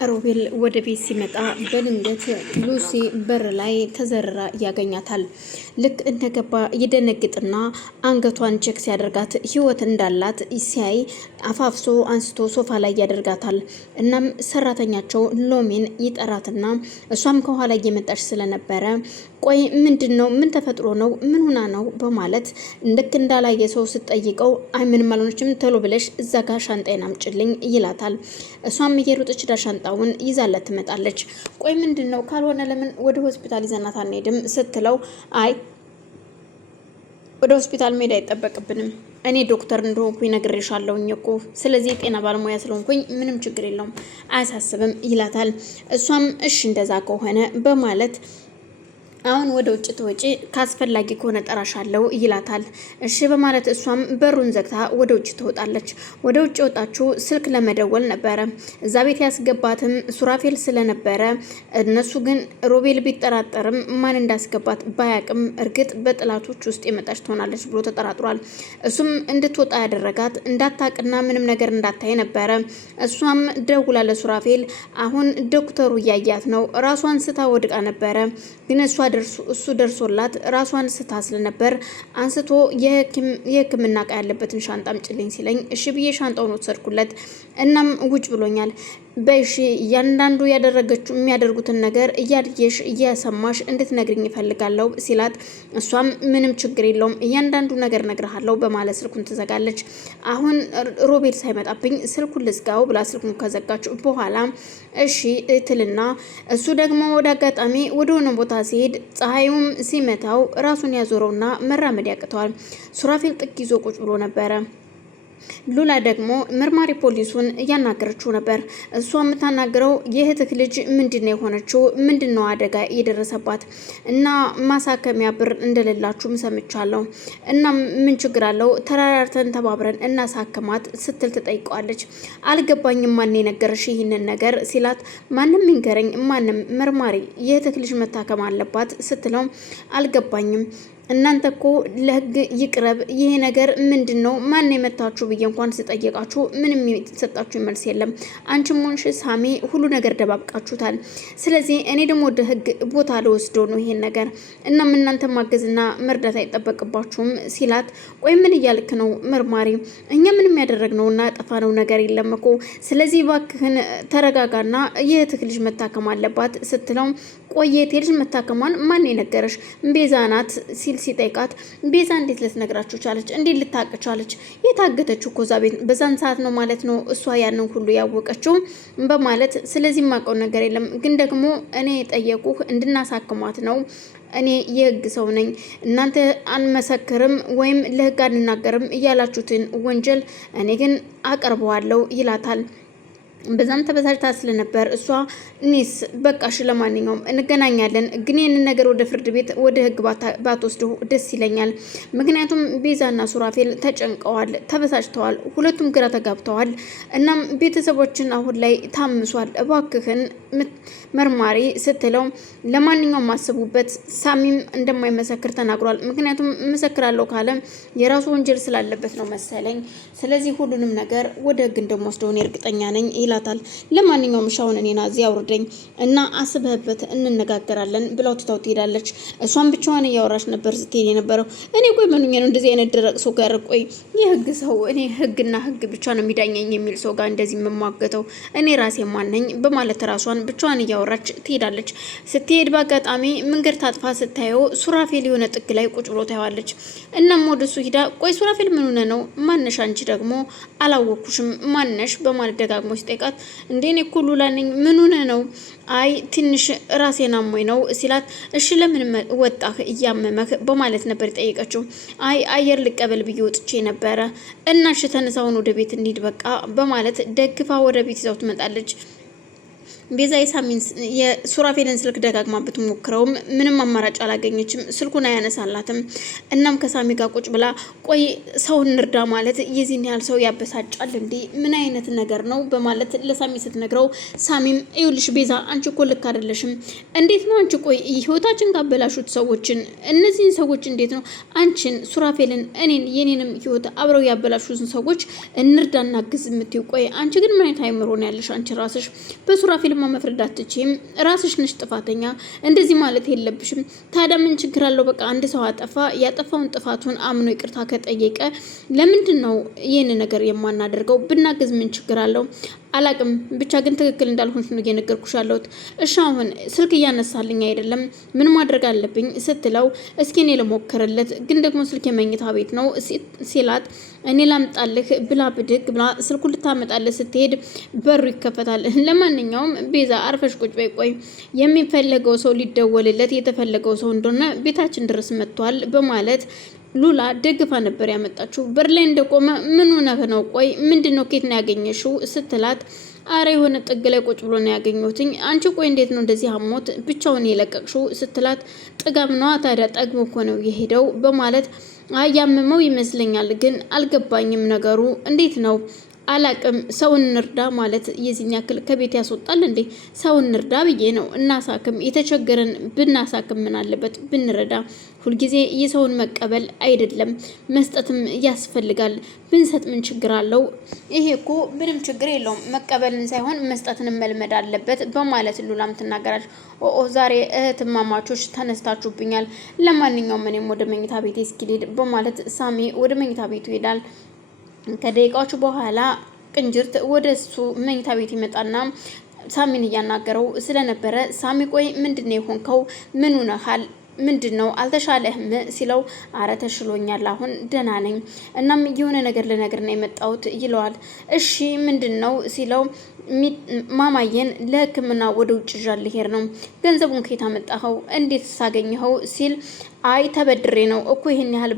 ሮቤል ወደ ቤት ሲመጣ በድንገት ሉሲ በር ላይ ተዘርራ ያገኛታል። ልክ እንደገባ ይደነግጥና አንገቷን ቼክ ሲያደርጋት ህይወት እንዳላት ሲያይ አፋፍሶ አንስቶ ሶፋ ላይ ያደርጋታል። እናም ሰራተኛቸው ሎሚን ይጠራትና እሷም ከኋላ እየመጣች ስለነበረ ቆይ ምንድነው? ምን ተፈጥሮ ነው? ምን ሆና ነው? በማለት ልክ እንዳላየ ሰው ስትጠይቀው አይ ምንም አልሆነችም፣ ቶሎ ብለሽ እዛ ጋር ሻንጣዬን አምጪልኝ ይላታል። እሷም እየሮጠች ሻንጣውን ይዛለት ትመጣለች። ቆይ ምንድነው? ካልሆነ ለምን ወደ ሆስፒታል ይዘናት አንሄድም? ስትለው አይ ወደ ሆስፒታል መሄድ አይጠበቅብንም፣ እኔ ዶክተር እንደሆንኩኝ ነግሬሻለሁኝ እኮ ስለዚህ የጤና ባለሙያ ስለሆንኩኝ ምንም ችግር የለውም፣ አያሳስብም ይላታል። እሷም እሺ እንደዛ ከሆነ በማለት አሁን ወደ ውጭ ትወጪ ካስፈላጊ ከሆነ ጠራሻለሁ ይላታል። እሺ በማለት እሷም በሩን ዘግታ ወደ ውጭ ትወጣለች። ወደ ውጭ ወጣችው ስልክ ለመደወል ነበረ። እዛ ቤት ያስገባትም ሱራፌል ስለነበረ እነሱ ግን ሮቤል ቢጠራጠርም ማን እንዳስገባት ባያቅም እርግጥ በጥላቶች ውስጥ የመጣች ትሆናለች ብሎ ተጠራጥሯል። እሱም እንድትወጣ ያደረጋት እንዳታቅና ምንም ነገር እንዳታይ ነበረ። እሷም ደውላ ለሱራፌል አሁን ዶክተሩ እያያት ነው፣ ራሷን ስታ ወድቃ ነበረ ግን እሱ ደርሶላት ራሷን ስታ ስለነበር አንስቶ የሕክምና እቃ ያለበትን ሻንጣ አምጪልኝ ሲለኝ እሺ ብዬ ሻንጣውን ወሰድኩለት። እናም ውጭ ብሎኛል። በእሺ እያንዳንዱ ያደረገችው የሚያደርጉትን ነገር እያየሽ እየሰማሽ እንድትነግሪኝ ይፈልጋለሁ ሲላት እሷም ምንም ችግር የለውም እያንዳንዱ ነገር ነግርሃለሁ በማለት ስልኩን ትዘጋለች። አሁን ሮቤል ሳይመጣብኝ ስልኩን ልዝጋው ብላ ስልኩን ከዘጋች በኋላ እሺ ትልና እሱ ደግሞ ወደ አጋጣሚ ወደ ሆነ ቦታ ሲሄድ ፀሐዩም ሲመታው ራሱን ያዞረውና መራመድ ያቅተዋል። ሱራፌል ጥግ ይዞ ቁጭ ብሎ ነበረ። ሉላ ደግሞ መርማሪ ፖሊሱን እያናገረችው ነበር። እሷ የምታናግረው የእህትህ ልጅ ምንድነው የሆነችው? ምንድነው አደጋ የደረሰባት? እና ማሳከሚያ ብር እንደሌላችሁም ሰምቻለሁ። እና ምን ችግር አለው ተራራርተን ተባብረን እናሳክማት ስትል ትጠይቀዋለች። አልገባኝም ማን የነገረሽ ይህንን ነገር ሲላት ማንም ይንገረኝ ማንም መርማሪ የእህትህ ልጅ መታከም አለባት ስትለው አልገባኝም እናንተ እኮ ለህግ ይቅረብ ይሄ ነገር ምንድነው? ማን የመታችሁ ብዬ እንኳን ስጠይቃችሁ ምንም የተሰጣችሁ መልስ የለም። አንቺም ሆንሽ ሳሚ ሁሉ ነገር ደባብቃችሁታል። ስለዚህ እኔ ደግሞ ወደ ህግ ቦታ ልወስደው ነው ይሄን ነገር። እናም እናንተ ማገዝና መርዳት አይጠበቅባችሁም ሲላት ቆይ ምን እያልክ ነው መርማሪ? እኛ ምንም ያደረግነውና ያጠፋነው ነገር የለም እኮ። ስለዚህ እባክህን ተረጋጋና የእህትህ ልጅ መታከም አለባት ስትለው ቆይ የእህቴ ልጅ መታከሟን ማን የነገረሽ? ቤዛ ናት ሲጠይቃት ቤዛ እንዴት ልትነግራችሁ ቻለች? እንዴት ልታቅ ቻለች? የታገተችው እኮ እዛ ቤት በዛን ሰዓት ነው ማለት ነው እሷ ያንን ሁሉ ያወቀችው በማለት ስለዚህ ማውቀው ነገር የለም ግን ደግሞ እኔ የጠየቁህ እንድናሳክሟት ነው። እኔ የህግ ሰው ነኝ። እናንተ አንመሰክርም ወይም ለህግ አንናገርም እያላችሁትን ወንጀል እኔ ግን አቀርበዋለሁ ይላታል። በዛም ተበሳጭታ ስለነበር እሷ እኔስ በቃሽ ለማንኛውም እንገናኛለን ግን ይህንን ነገር ወደ ፍርድ ቤት ወደ ህግ ባትወስደው ደስ ይለኛል። ምክንያቱም ቤዛና ሱራፌል ተጨንቀዋል፣ ተበሳጭተዋል፣ ሁለቱም ግራ ተጋብተዋል። እናም ቤተሰቦችን አሁን ላይ ታምሷል። እባክህን መርማሪ ስትለው ለማንኛውም አስቡበት። ሳሚም እንደማይመሰክር ተናግሯል። ምክንያቱም መሰክራለሁ ካለ የራሱ ወንጀል ስላለበት ነው መሰለኝ። ስለዚህ ሁሉንም ነገር ወደ ህግ እንደምወስደው እኔ እርግጠኛ ነኝ ይላታል። ለማንኛውም ሻውን እኔና እዚህ አውርደኝ እና አስበህበት እንነጋገራለን ብላው ትታው ትሄዳለች። እሷን ብቻዋን እያወራች ነበር ስትሄድ የነበረው። እኔ ቆይ ምንኛ ነው እንደዚህ አይነት ደረቅ ሰው ጋር ቆይ የህግ ሰው እኔ ህግና ህግ ብቻ ነው የሚዳኘኝ የሚል ሰው ጋር እንደዚህ የምሟገተው እኔ ራሴ ማነኝ በማለት ራሷን ብቻዋን እያወራች ትሄዳለች። ስትሄድ በአጋጣሚ መንገድ ታጥፋ ስታየው ሱራፌል የሆነ ጥግ ላይ ቁጭ ብሎ ታየዋለች። እናም ወደሱ ሂዳ ቆይ ሱራፌል ምን ሆነ ነው? ማነሽ አንቺ ደግሞ አላወኩሽም ማነሽ በማለት ደጋግሞ ሲጠይቃት እንዴ እኔ እኮ ሉላ ነኝ ምን ሆነ ነው? አይ ትንሽ ራሴን አሞኝ ነው ሲላት እሺ ለምን ወጣህ እያመመህ በማለት ነበር የጠየቀችው። አይ አየር ልቀበል ብዬ ወጥቼ ነበረ እና እሺ ተነሳውን ወደ ቤት እንሂድ በቃ በማለት ደግፋ ወደ ቤት ይዛው ትመጣለች። ቤዛ የሱራፌልን ስልክ ደጋግማ ብትሞክረውም ምንም አማራጭ አላገኘችም። ስልኩን አያነሳላትም። እናም ከሳሚ ጋር ቁጭ ብላ ቆይ ሰውን እንርዳ ማለት የዚህን ያህል ሰው ያበሳጫል እንዴ? ምን አይነት ነገር ነው በማለት ለሳሚ ስትነግረው ሳሚም ይኸውልሽ ቤዛ አንቺ እኮ ልክ አይደለሽም። እንዴት ነው አንቺ ቆይ ህይወታችን ካበላሹት ሰዎችን እነዚህን ሰዎች እንዴት ነው አንቺን ሱራፌልን እኔን የኔንም ህይወት አብረው ያበላሹትን ሰዎች እንርዳና ግዝ የምትይው? ቆይ አንቺ ግን ምን አይነት አይምሮ ነው ያለሽ አንቺ ራስሽ? በሱራ ለሱራፌልማ መፍረድ አትችይም። ራስሽ ነሽ ጥፋተኛ። እንደዚህ ማለት የለብሽም። ታዲያ ምን ችግር አለው? በቃ አንድ ሰው አጠፋ፣ ያጠፋውን ጥፋቱን አምኖ ይቅርታ ከጠየቀ ለምንድን ነው ይህን ነገር የማናደርገው? ብናግዝ ምን ችግር አለው? አላቅም ብቻ ግን ትክክል እንዳልሆንሽ ነው እየነገርኩሽ ያለሁት። እሺ አሁን ስልክ እያነሳልኝ አይደለም፣ ምን ማድረግ አለብኝ ስትለው እስኪ እኔ ልሞክርለት፣ ግን ደግሞ ስልክ የመኝታ ቤት ነው ሲላት እኔ ላምጣልህ ብላ ብድግ ብላ ስልኩን ልታመጣልህ ስትሄድ በሩ ይከፈታል። ለማንኛውም ቤዛ አርፈሽ ቁጭ በይ፣ ቆይ የሚፈለገው ሰው ሊደወልለት የተፈለገው ሰው እንደሆነ ቤታችን ድረስ መጥቷል በማለት ሉላ ደግፋ ነበር ያመጣችው። በር ላይ እንደቆመ ምን ሆነህ ነው? ቆይ ምንድነው? ከየት ነው ያገኘሽው? ስትላት አረ የሆነ ጥግ ላይ ቁጭ ብሎ ነው ያገኘሁትኝ። አንቺ ቆይ እንዴት ነው እንደዚህ አሞት ብቻውን የለቀቅሽው? ስትላት ጥጋብ ነዋ። ታዲያ ጠግቦ እኮ ነው የሄደው በማለት አያመመው ይመስለኛል፣ ግን አልገባኝም ነገሩ እንዴት ነው አላቅም። ሰውን እንርዳ ማለት የዚህን ያክል ከቤት ያስወጣል እንዴ? ሰውን እንርዳ ብዬ ነው። እናሳክም፣ የተቸገረን ብናሳክም ምን አለበት ብንረዳ። ሁልጊዜ የሰውን መቀበል አይደለም መስጠትም ያስፈልጋል። ብንሰጥ ምን ችግር አለው? ይሄ እኮ ምንም ችግር የለውም፣ መቀበልን ሳይሆን መስጠትን መልመድ አለበት በማለት ሉላም ትናገራለች። ዛሬ እህትማማቾች ተነስታችሁብኛል። ለማንኛውም እኔም ወደ መኝታ ቤቴ እስኪሄድ በማለት ሳሚ ወደ መኝታ ቤቱ ይሄዳል። ከደቂቃዎች በኋላ ቅንጅርት ወደ እሱ መኝታ ቤት ይመጣና ሳሚን እያናገረው ስለነበረ ሳሚ ቆይ ምንድነው የሆንከው? ምን ሆነሃል? ምንድነው አልተሻለህም? ሲለው አረ ተሽሎኛል፣ አሁን ደህና ነኝ። እናም የሆነ ነገር ልነግር ነው የመጣሁት ይለዋል። እሺ ምንድነው ሲለው ማማየን ለሕክምና ወደ ውጭ ይዣት ልሄድ ነው። ገንዘቡን ከየት አመጣኸው? እንዴት ሳገኘኸው? ሲል አይ ተበድሬ ነው እኮ ይሄን ያህል